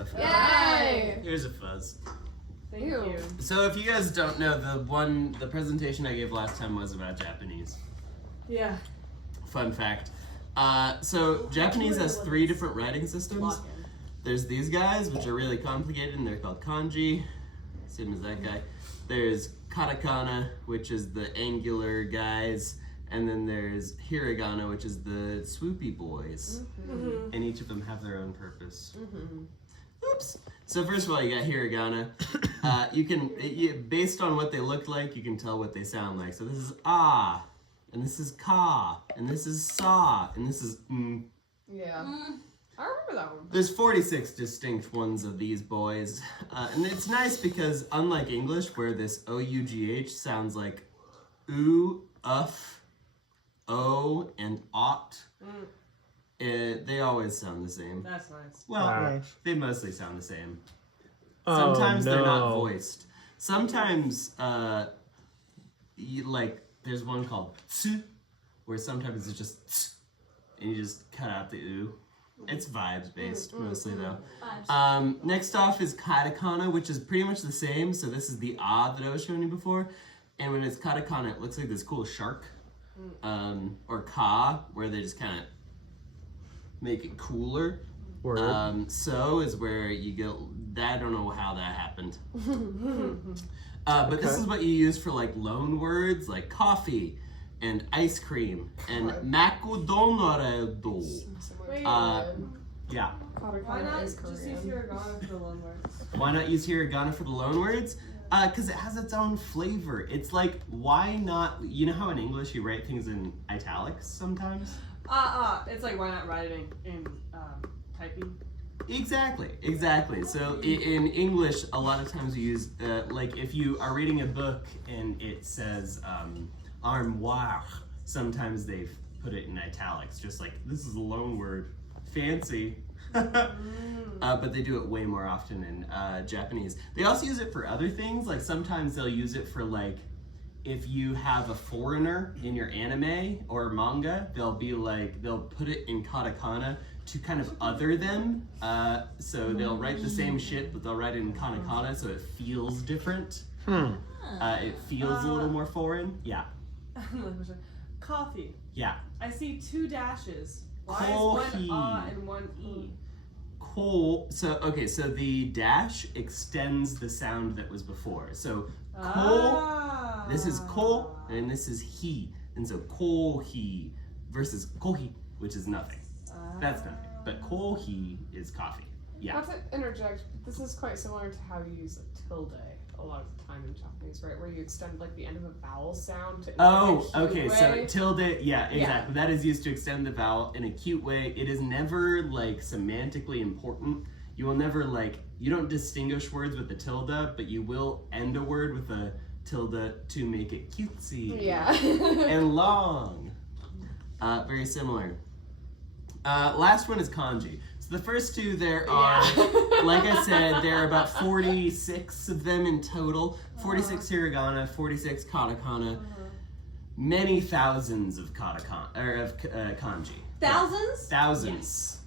a fuzz. Yay! Here's a fuzz. Thank you. So if you guys don't know, the presentation I gave last time was about Japanese. Yeah. Fun fact. So Japanese has 3 different writing systems. There's these guys, which are really complicated, and they're called kanji, same as that guy. There's katakana, which is the angular guys, and then there's hiragana, which is the swoopy boys. Mm-hmm. And each of them have their own purpose. Oops. So first of all, you got hiragana. Based on what they look like, you can tell what they sound like. So this is ah, and this is ka, and this is sa, and this is Yeah. I remember that one. There's 46 distinct ones of these boys. And it's nice because unlike English, where this O-U-G-H sounds like oo, uff, o, and ought, they always sound the same. That's nice. Well, they mostly sound the same. Sometimes they're not voiced. Sometimes, there's one called tsu, where sometimes it's just tsu, and you just cut out the oo. It's vibes based mostly though. Next off is katakana, which is pretty much the same. So this is the ah that I was showing you before. And when it's katakana, it looks like this cool shark. Or ka, where they just kind of make it cooler. So is where you go, I don't know how that happened. But this is what you use for like loan words like coffee and ice cream and McDonald's. Yeah. Why not just use hiragana for the loan words? Why not use hiragana for the loan words? Because it has its own flavor. It's like, why not? You know how in English you write things in italics sometimes? It's like, why not write it in typing? Exactly. So in English, a lot of times we use, like if you are reading a book and it says armoire, sometimes they've put it in italics, just like, this is a loan word. Fancy. But they do it way more often in Japanese. They also use it for other things, like sometimes they'll use it for like, if you have a foreigner in your anime or manga, they'll put it in katakana to kind of other them. So they'll write the same shit, but they'll write it in katakana so it feels different. It feels a little more foreign. Yeah. Coffee. Yeah. I see 2 dashes. Why Coffee. is one and one E? Cool. So the dash extends the sound that was before. So ko, this is ko, and this is he. And so kohi versus kohi, which is nothing. That's nothing. But kohi is coffee. Yeah. Not to interject, but this is quite similar to how you use a tilde a lot of the time in Japanese, right? Where you extend like the end of a vowel sound to Okay, so tilde, yeah, exactly. Yeah. That is used to extend the vowel in a cute way. It is never like semantically important. You will never you don't distinguish words with the tilde, but you will end a word with a tilde to make it cutesy. Yeah. And long. Very similar. Last one is kanji. So the first 2 there are, like I said, there are about 46 of them in total. 46 hiragana, 46 katakana, many thousands of kanji. Thousands? Thousands.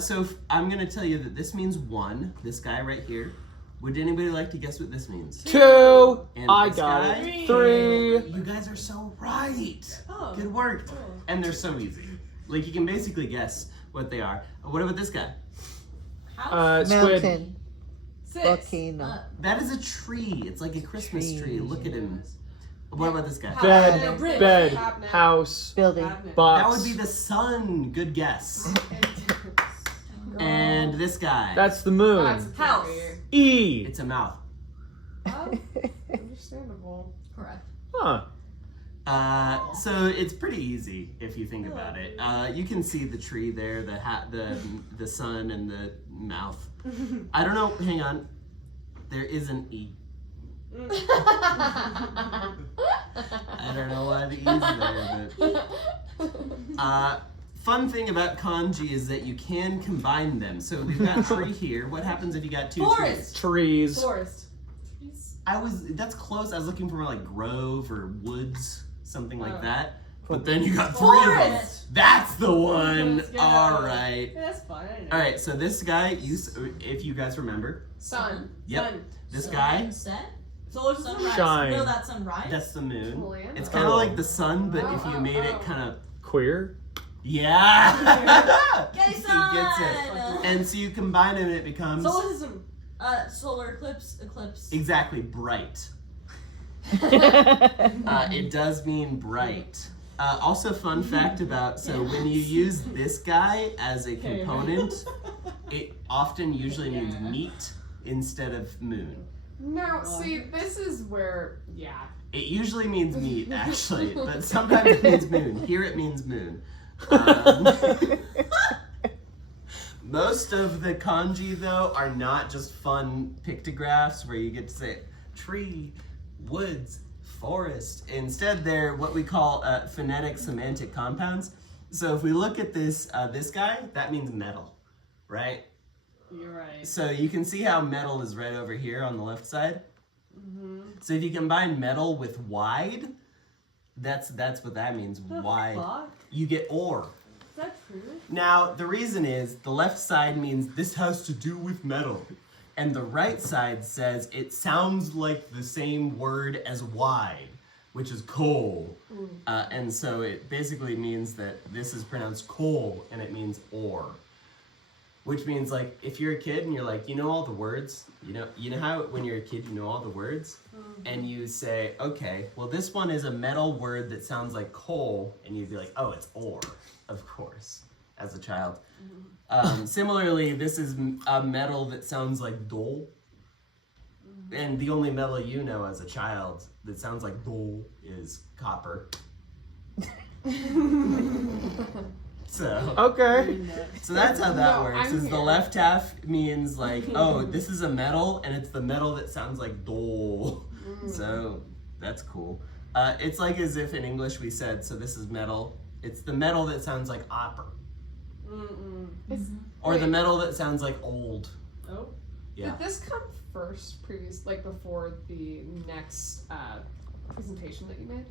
So I'm gonna tell you that this means 1. This guy right here. Would anybody like to guess what this means? 2. And I this got guy? it. 3. You guys are so right. Oh. Good work. Cool. And they're so easy. Like you can basically guess what they are. What about this guy? Squid. Mountain. 6. Volcano. That is a tree. It's like a Christmas tree. Look at him. What about this guy? Bed. Bridge. Bed. Cabinet. House. Building. Cabinet. Box. That would be the sun. Good guess. And this guy. That's the moon. That's House. E. It's a mouth. Understandable. Correct. Huh. So it's pretty easy if you think about it. You can see the tree there, the sun, and the mouth. I don't know. Hang on. There is an E. I don't know why the E's there, but fun thing about kanji is that you can combine them. So we've got tree here. What happens if you got 2 trees? Trees. Forest. That's close. I was looking for more like grove or woods, something like that. But then you got 3 of them. Forest. That's the one. Let's get All out. right. Yeah, that's fine. I know. All right. So this guy, if you guys remember, Sun. yep, Sun. this guy, Set. Solar system. Sunrise. Shine. No, that's sunrise. that's the moon. Juliana. It's kind of Oh. like the sun, but if you Oh, made oh. it kind of Queer. yeah. Yay, He sun. gets it. And so you combine it, and it becomes Solar system. Solar eclipse. Eclipse. exactly bright. It does mean bright. Also, fun fact about when you use this guy as a Okay. component, it often usually means meat instead of moon. Now, see, this is where, It usually means meat, actually, but sometimes it means moon. Here it means moon. Um, most of the kanji, though, are not just fun pictographs where you get to say tree, woods, forest. Instead, they're what we call phonetic semantic compounds. So if we look at this guy, that means metal, right? You're right. So you can see how metal is right over here on the left side. So if you combine metal with wide, that's what that means. The Wide. fuck? You get ore. Is that true? Now the reason is the left side means this has to do with metal, and the right side says it sounds like the same word as wide, which is coal. And so it basically means that this is pronounced coal, and it means ore. Which means, like, if you're a kid and you're like, you know all the words, you know how when you're a kid you know all the words, and you say, okay, well this one is a metal word that sounds like coal, and you'd be like, oh, it's ore, of course, as a child. Similarly, this is a metal that sounds like dole, and the only metal you know as a child that sounds like dole is copper. So. Okay. So that's how that No, works. I'm Is the here. left half means like, oh, this is a metal, and it's the metal that sounds like dole. So that's cool. It's like as if in English we said, so this is metal. It's the metal that sounds like opera, or the Wait. metal that sounds like old. Oh. Yeah. Did this come first, before the next presentation that you made?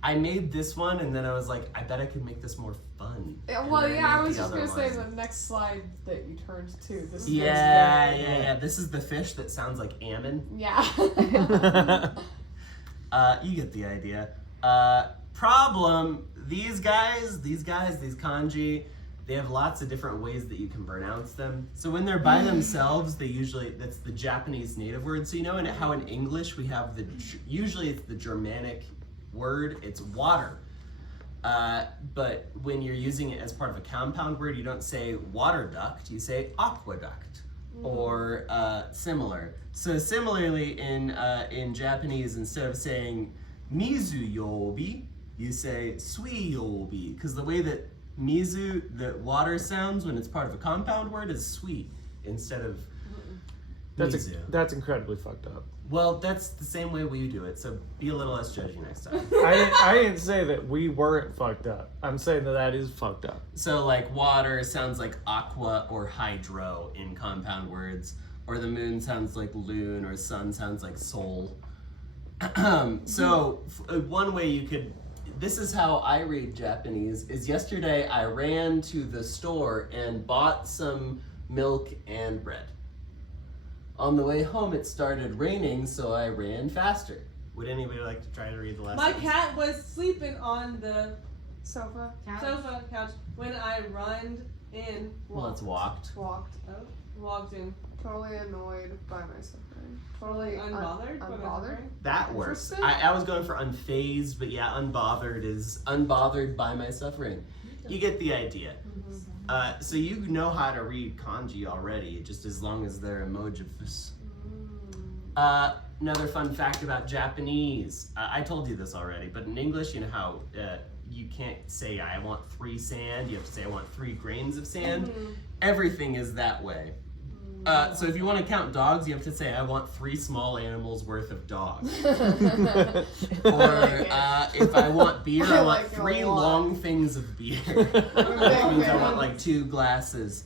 I made this one, and then I was like, I bet I could make this more fun. Yeah, And well, then yeah, I made was the just other gonna say one. the next slide that you turned to. This is Yeah. This is the fish that sounds like almond. Yeah. You get the idea. Problem, these kanji, they have lots of different ways that you can pronounce them. So when they're by themselves, that's the Japanese native word. So you know how in English we have usually it's the Germanic word, it's water. But when you're using it as part of a compound word, you don't say water duct, you say aqueduct, or similar. So similarly in Japanese, instead of saying mizu yobi, you say sui yobi, because the way that mizu, the water sounds when it's part of a compound word, is sweet instead of mizu. That's incredibly fucked up. Well, that's the same way we do it, so be a little less judgy next time. I didn't say that we weren't fucked up. I'm saying that is fucked up. So like water sounds like aqua or hydro in compound words, or the moon sounds like loon, or sun sounds like soul. So one way you could, this is how I read Japanese, is yesterday I ran to the store and bought some milk and bread. On the way home it started raining, so I ran faster. Would anybody like to try to read the last My sentence? cat was sleeping on the Sofa. sofa couch when I run in. Well, it's walked. Walked. Walked in. Totally annoyed by my suffering. Totally Unbothered. by my unbothered. suffering? That works. Interesting. I was going for unfazed, but yeah, unbothered is unbothered by my suffering. You get the idea. So you know how to read kanji already, just as long as they're emojifs. Another fun fact about Japanese. I told you this already, but in English, you know how you can't say I want 3 sand, you have to say I want 3 grains of sand. Everything is that way. So if you want to count dogs, you have to say I want 3 small animals worth of dogs. Or if I want beer, I want like it a 3 lot. long things of beer. That means I want like 2 glasses.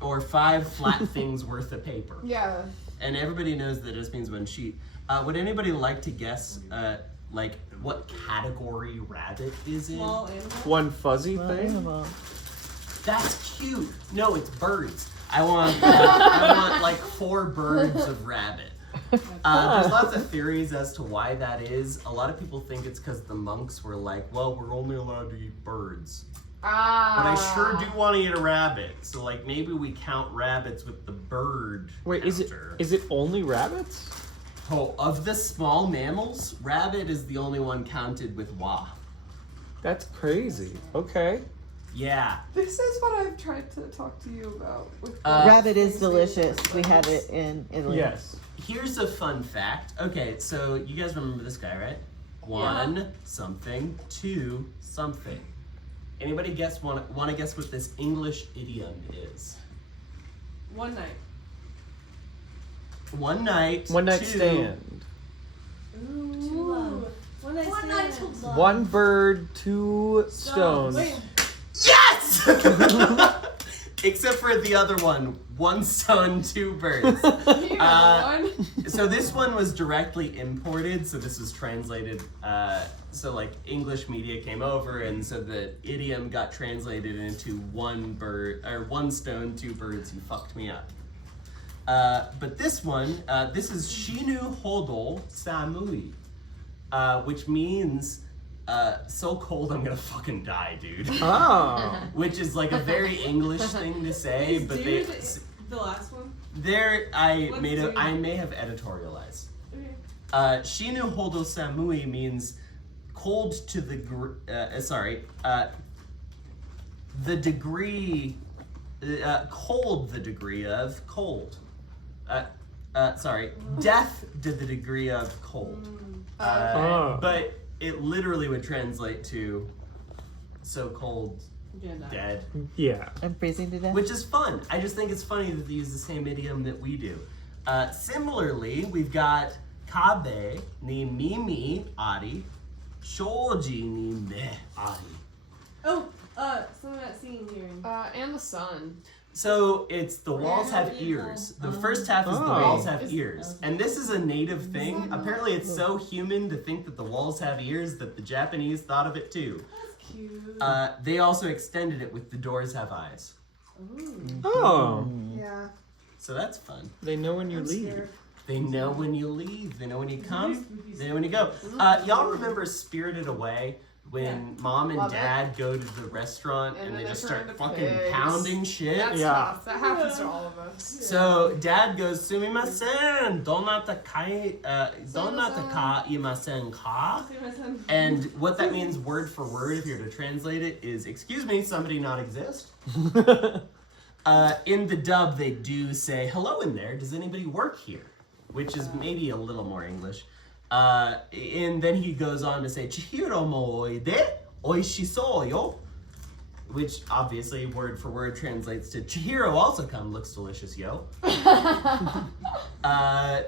Or 5 flat things worth of paper. Yeah. And everybody knows that just means 1 sheet. Would anybody like to guess like what category rabbit is in. Small animal. One fuzzy Well, thing? animal. That's cute. No, it's birds. I want like 4 birds of rabbit. There's lots of theories as to why that is. A lot of people think it's because the monks were like, well, we're only allowed to eat birds. But I sure do want to eat a rabbit. So like maybe we count rabbits with the bird Wait, counter. is it only rabbits? Oh, of the small mammals, rabbit is the only one counted with wa. That's crazy. Okay. Yeah. This is what I've tried to talk to you about. With Rabbit is delicious. We had it in Italy. Yes. Here's a fun fact. Okay, so you guys remember this guy, right? 1 something, 2 something. Anybody want to guess what this English idiom is? One night. One night. One night 2, stand. Ooh. love. One night One night stand. to love. One bird, 2 stones. Wait. Yes! Except for the other one. 1 stone, 2 birds. You got one. So this one was directly imported, so this was translated, so like English media came over, and so the idiom got translated into 1 bird, or 1 stone, 2 birds, you fucked me up. But this one, this is Shinu Hodol Samui, which means, so cold I'm gonna fucking die, dude. Oh. Which is like a very English thing to say, Is but dude the last one? I What's may dude? have editorialized. Okay. Shinu Hodo Samui means cold to the the degree, cold the degree of cold. Death to the degree of cold. Oh. But it literally would translate to so cold, Yeah, no. dead. Yeah. I'm freezing to death. Which is fun. I just think it's funny that they use the same idiom that we do. Similarly, we've got Kabe ni mimi ari, shoji ni me ari. Oh, some of that scene here. And the sun. So it's the walls have ears. The first half is the Oh. walls have ears. And this is a native thing. Apparently it's so human to think that the walls have ears that the Japanese thought of it too. That's cute. They also extended it with the doors have eyes. Ooh. Oh. Yeah. So that's fun. They know when you I'm leave. scared. They know when you leave. They know when you come. They know when you go. Y'all remember Spirited Away? When mom and Love it. dad go to the restaurant and And they then just they start turn fucking into pigs. pounding shit. That's Yeah. tough. That happens to all of us. So dad goes, Sumimasen, donata ka imasen ka? And what that means word for word, if you're to translate it, is, excuse me, somebody not exist? In the dub, they do say, hello in there, does anybody work here? Which is maybe a little more English. And then he goes on to say, Chihiro mo oide, oishisou yo. Which obviously, word for word, translates to Chihiro also come, looks delicious, yo.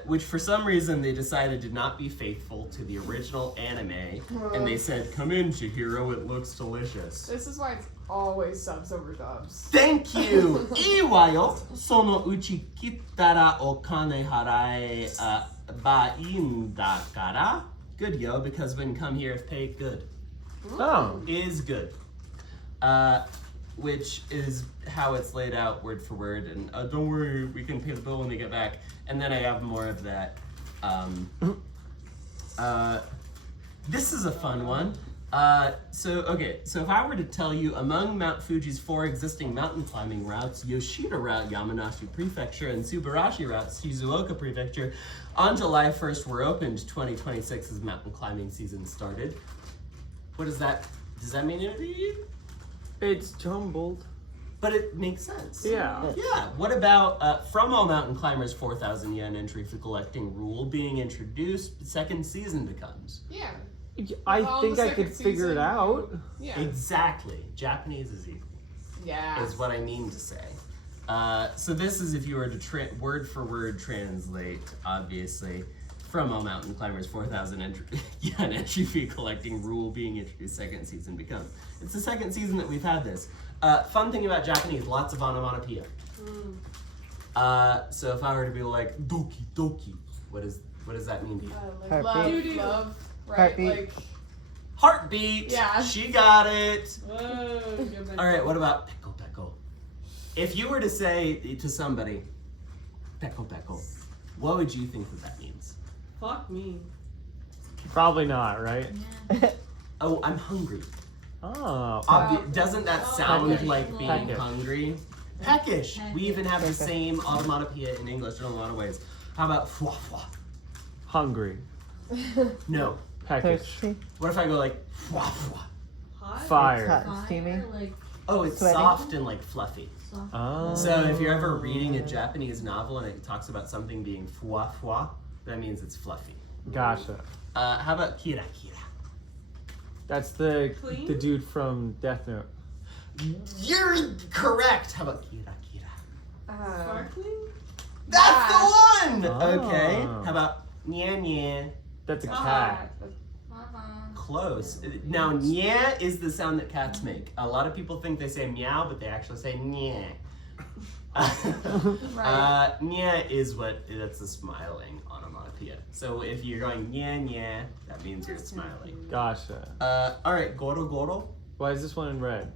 Which for some reason they decided to not be faithful to the original anime. And they said, come in, Chihiro, it looks delicious. This is why it's always subs over dubs. Thank you! Iwa yo, sono uchi kittara o kane harae ba in da kara. Good yo, because when come here if paid, good. Oh. Is good. Which is how it's laid out word for word. And don't worry, we can pay the bill when they get back. And then I have more of that. This is a fun one. So if I were to tell you, among Mount Fuji's 4 existing mountain climbing routes, Yoshida Route, Yamanashi Prefecture, and Subarashi Route, Shizuoka Prefecture, on July 1st were opened. 2026 as mountain climbing season started. What does that mean anything to you? It's jumbled. But it makes sense. Yeah. Yeah. What about from all mountain climbers 4,000 yen entry for collecting rule being introduced? Second season becomes. Yeah. I Well, think the I could second figure it season- out. Yeah. Exactly. Japanese is equal. Yeah. Is what I mean to say. So this is if you were to word for word translate, obviously, from all mountain climbers 4,000 yen entry fee collecting rule being introduced second season becomes. It's the second season that we've had this. Fun thing about Japanese, lots of onomatopoeia. So if I were to be like doki doki, what does that mean to you? Like Heartbeat. love, Doo-doo. love. right? Heartbeat. Like, Heartbeat. Yeah. She got it. Whoa. Good All right. What about peckle peckle? If you were to say to somebody, peckle peckle, what would you think that means? Fuck me. Probably not, right? Oh, I'm hungry. Oh. Doesn't that sound Peckish. like being Peckish. hungry? Peckish. We even have the same onomatopoeia in English in a lot of ways. How about fwa fwa? Hungry. No. Peckish. Thirsty. What if I go like fwa fwa? Hot? Fire. Hot and steamy. Like Oh, it's Sweaty? soft and like fluffy. soft. Oh. So if you're ever reading a Japanese novel and it talks about something being fwa fwa, that means it's fluffy. Gotcha. How about kira kira? That's the Clean? dude from Death Note. You're correct. How about kira kira? Sparkling? That's the one. Oh. Okay. How about nya nya? That's a Ah. cat. Close. Now, nya is the sound that cats make. A lot of people think they say meow, but they actually say nya. Nya is that's the smiling onomatopoeia. So if you're going nya nya, that means you're smiling. Gotcha. All right, goro goro. Why is this one in red?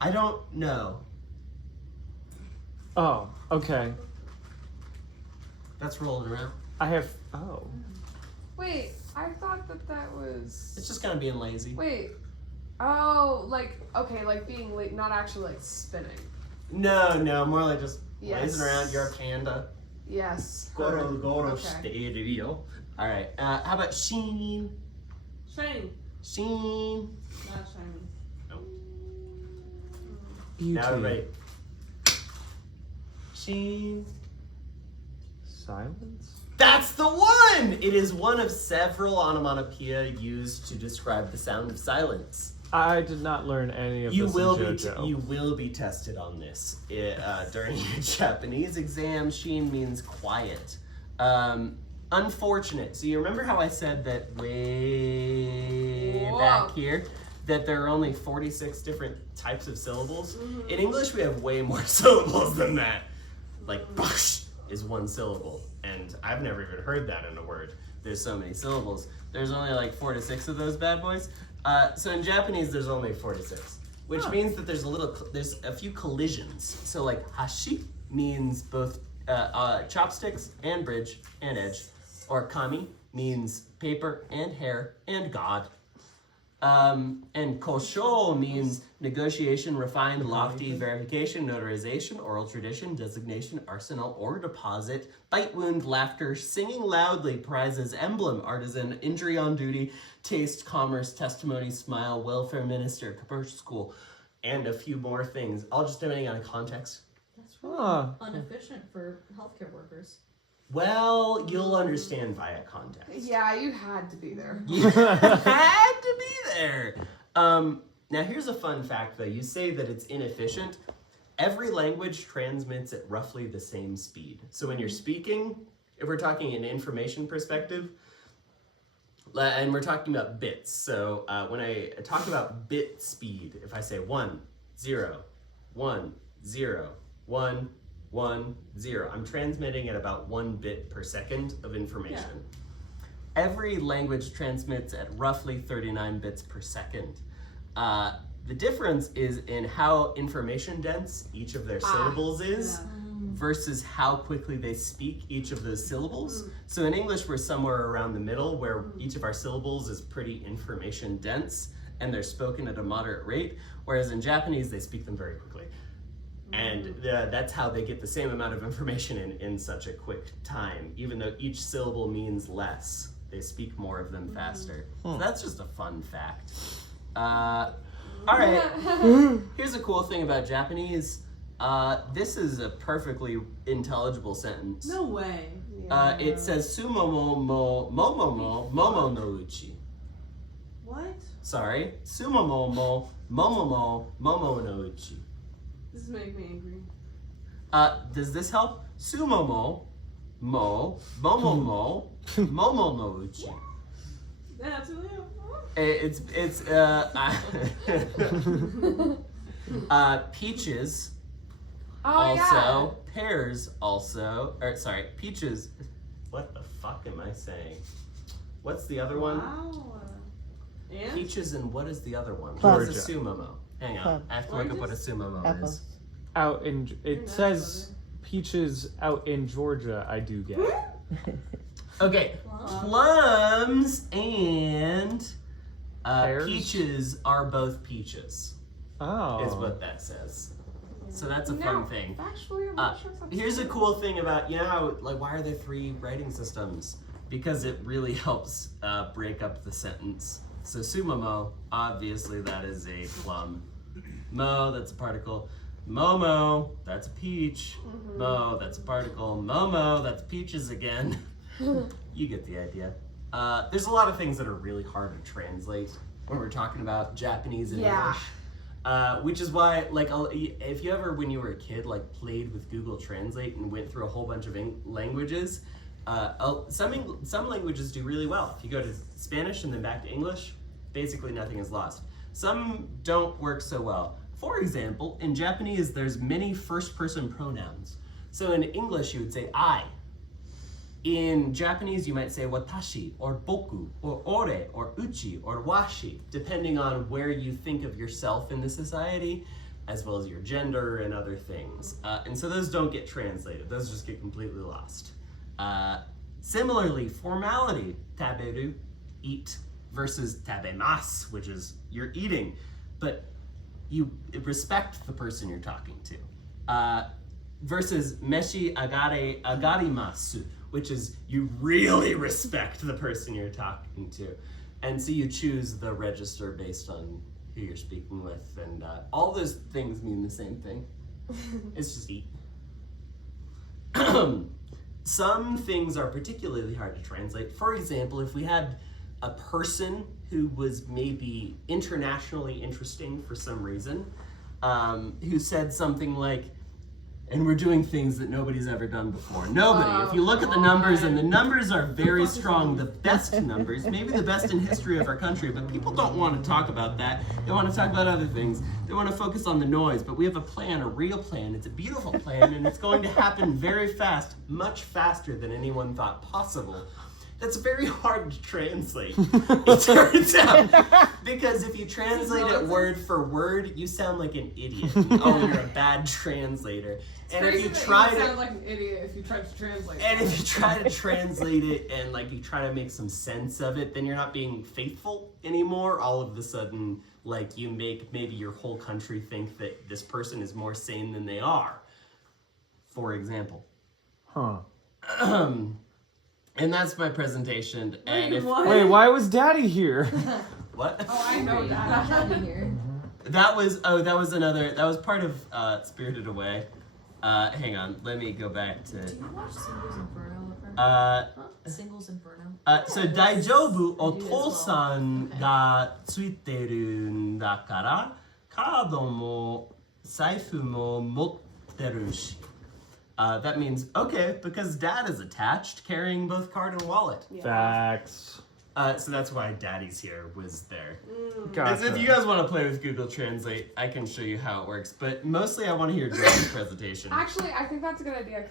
I don't know. Oh, okay. That's rolling around. I have. Oh. Wait, I thought that was. It's just kind of being lazy. Wait. Oh, like okay, like being late, not actually like spinning. No, more like just Yes. lazing around. You're a panda. Yes. Goro goro Okay. stereo. All right. How about sheen? Shiny. Sheen. Not shiny. Beauty. Now everybody. Sheen. Silence? That's the one! It is one of several onomatopoeia used to describe the sound of silence. I did not learn any of You this will in be JoJo. you will be tested on this during your Japanese exam. Sheen means quiet. Unfortunate. So you remember how I said that way Whoa. back here that there are only 46 different types of syllables? In English, we have way more syllables than that. Like "bosh" is one syllable, and I've never even heard that in a word. There's so many syllables. There's only like 4 to 6 of those bad boys. So in Japanese, there's only 4 to 6, which means that there's a few collisions. So like hashi means both chopsticks and bridge and edge, or kami means paper and hair and God. And kosho means negotiation, refined, lofty, verification, notarization, oral tradition, designation, arsenal, or deposit, bite wound, laughter, singing loudly, prizes, emblem, artisan, injury on duty, taste, commerce, testimony, smile, welfare minister, commercial school, and a few more things, all just depending on context. That's really Huh. inefficient for healthcare workers. Well, you'll understand via context. Yeah, you had to be there. You had to be there. Now here's a fun fact though. You say that it's inefficient. Every language transmits at roughly the same speed. So when you're speaking, if we're talking in information perspective, and we're talking about bits. So when I talk about bit speed, if I say 1, 0, 1, 0, 1, 1, 0, I'm transmitting at about 1 bit per second of information. Every language transmits at roughly 39 bits per second. The difference is in how information dense each of their syllables is versus how quickly they speak each of those syllables. So in English, we're somewhere around the middle where each of our syllables is pretty information dense and they're spoken at a moderate rate, whereas in Japanese, they speak them very quickly. And that's how they get the same amount of information in such a quick time, even though each syllable means less. They speak more of them faster. So that's just a fun fact. All right, here's a cool thing about Japanese. This is a perfectly intelligible sentence. No way. It says sumomo mo momomo momo no uchi. What? Sorry, sumomo mo momomo momo no uchi. This is making me angry. Does this help? Sumomo mo momomo momo no uchi. That absolutely helpful. It's peaches Oh also, pears also, or sorry, peaches. What the fuck am I saying? What's the other one? Wow. And? Peaches and what is the other one? Plum. What is a sumomo? Hang on. Plum. I have to look up what a sumomo Apples. is. Out in You're it not says peaches out in Georgia. I do get. Okay. Plums and Pears? peaches are both peaches, Oh. is what that says. So that's a No, fun thing. Factually, I'm not sure if that's Here's a true. cool thing about, you know how, like, why are there 3 writing systems? Because it really helps break up the sentence. So sumomo, obviously that is a plum. Mo, that's a particle. Momo, that's a peach. Mo, that's a particle. Momo, that's peaches again. You get the idea. There's a lot of things that are really hard to translate when we're talking about Japanese and Yeah. English. Which is why, like, if you ever, when you were a kid, like, played with Google Translate and went through a whole bunch of languages, some languages do really well. If you go to Spanish and then back to English, basically nothing is lost. Some don't work so well. For example, in Japanese, there's many first-person pronouns. So in English, you would say I. In Japanese, you might say watashi, or boku, or ore, or uchi, or washi, depending on where you think of yourself in the society, as well as your gender and other things. And so those don't get translated. Those just get completely lost. Similarly, formality, taberu, eat, versus tabemasu, which is you're eating. But you respect the person you're talking to. Versus meshi agarimasu, which is you really respect the person you're talking to. And so you choose the register based on who you're speaking with, and all those things mean the same thing. It's just eat. Some things are particularly hard to translate. For example, if we had a person who was maybe internationally interesting for some reason, who said something like, and we're doing things that nobody's ever done before. Nobody. If you look at the numbers, and the numbers are very strong, the best numbers, maybe the best in history of our country, but people don't want to talk about that. They want to talk about other things. They want to focus on the noise, but we have a plan, a real plan. It's a beautiful plan, and it's going to happen very fast, much faster than anyone thought possible. That's very hard to translate, it turns out. Because if you translate it word for word, you sound like an idiot. Oh, you're a bad translator. And if you try to sound like an idiot if you try to translate. and if you try to translate it and like you try to make some sense of it, then you're not being faithful anymore. All of a sudden, like you make maybe your whole country think that this person is more sane than they are. For example. Huh. And that's my presentation. And if Wait, why was Daddy here? what? Oh, I know that. Here. That was part of Spirited Away. Hang on, let me go back to Do you watch Singles Inferno ever? Singles Inferno? so Daijobu Otosan ga tsuiteru n dakara kaado mo saifu mo motteru shi. That means, okay, because dad is attached, carrying both card and wallet. Facts. So that's why daddy's here was there. Gotcha. If you guys want to play with Google Translate, I can show you how it works. But mostly I want to hear John's presentation. Actually, I think that's a good idea because